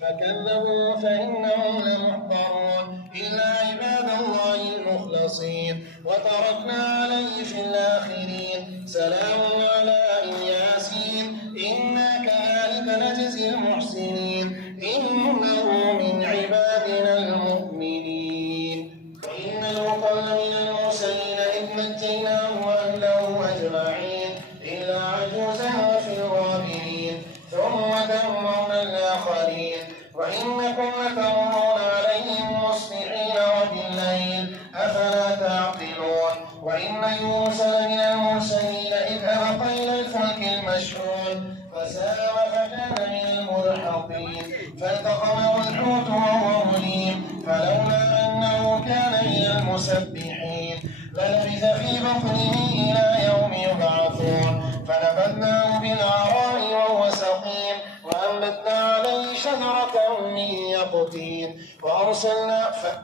فكذبوا فإنهم لمحضرون إلا عباد الله المخلصين وتركنا عليه في الآخرين سلام على ياسين إنا كذلك نجزي المحسنين إنه من عبادنا المؤمنين. وإن لوطا من المرسلين إذ نجيناه وأهله أجمعين إلا عجوزا في الغابرين ثم دمرنا الآخرين. وإنكم لتمرون عليهم مصبحين وبالليل أفلا تعقلون. وإن يونس لمن المرسلين إذ أبق إلى الفلك المشحون فساهم فكان من المدحضين فالتقمه الحوت وهو مليم فلولا أنه كان من المسبحين للبث في بطنه إلى يوم يبعثون فنبذناه بالعراء وهو سقيم وأنبتنا عليه شجرة من يقطين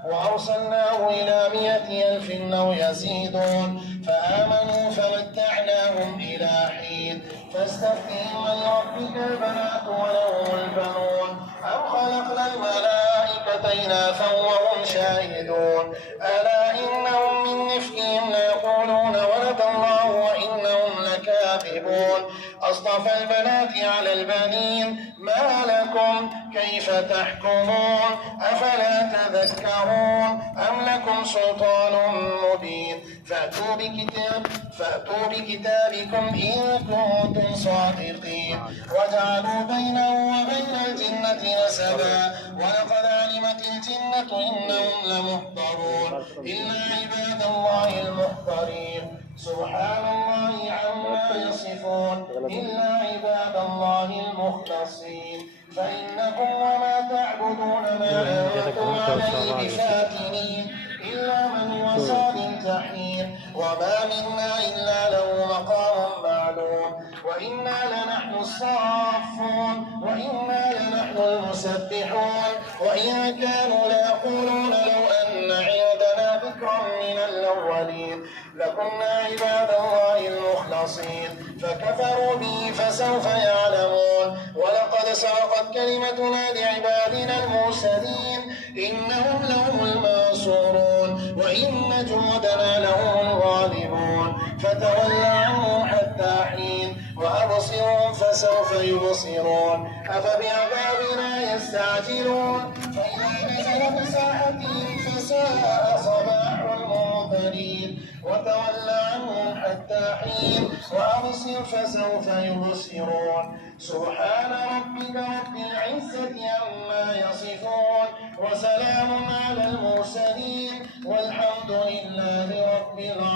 وأرسلناه إلى 100,000 أو يزيدون فآمنوا فمتعناهم إلى حين. فاستفتهم لربك البنات ولهم البنون أم خلقنا الملائكة إناثا وهم شاهدون ألا إنهم من إفكهم ليقولون ولد الله وإنهم لكاذبون أصطفى البنات على البنين ما لكم كيف تحكمون أفلا تذكرون أم لكم سلطان مبين فأتوا بكتابكم إن كنتم صادقين وجعلوا بينه وبين الجنة نسبا ولقد علمت الجنة إنهم لمحضرون إلا عباد الله المحضرين سبحان الله عما يصفون إلا عباد الله المخلصين فإنكم وما تعبدون ما أنتم عليه بفاتنين إلا من هو صاد الجحيم وما منا إلا له مقام معلوم وإنا لنحن الصافون وإنا لنحن المسبحون وإن كانوا ليقولون لو أن عندنا ذكرا من الأولين لكنا عباد الله المخلصين فكفروا به فسوف يعلمون ولقد سبقت كلمتنا لعبادنا المرسلين إنهم لهم المنصورون وإن جندنا لهم الغالبون فتول عنهم حتى حين وأبصرهم فسوف يبصرون أفبعذابنا يستعجلون فإذا نزل بساحتهم فساء صباح المنذرين وتول عنهم حتى حين وأبصر فسوف يبصرون سبحان ربك رب العزة عما يصفون وسلام على المرسلين والحمد لله رب العالمين.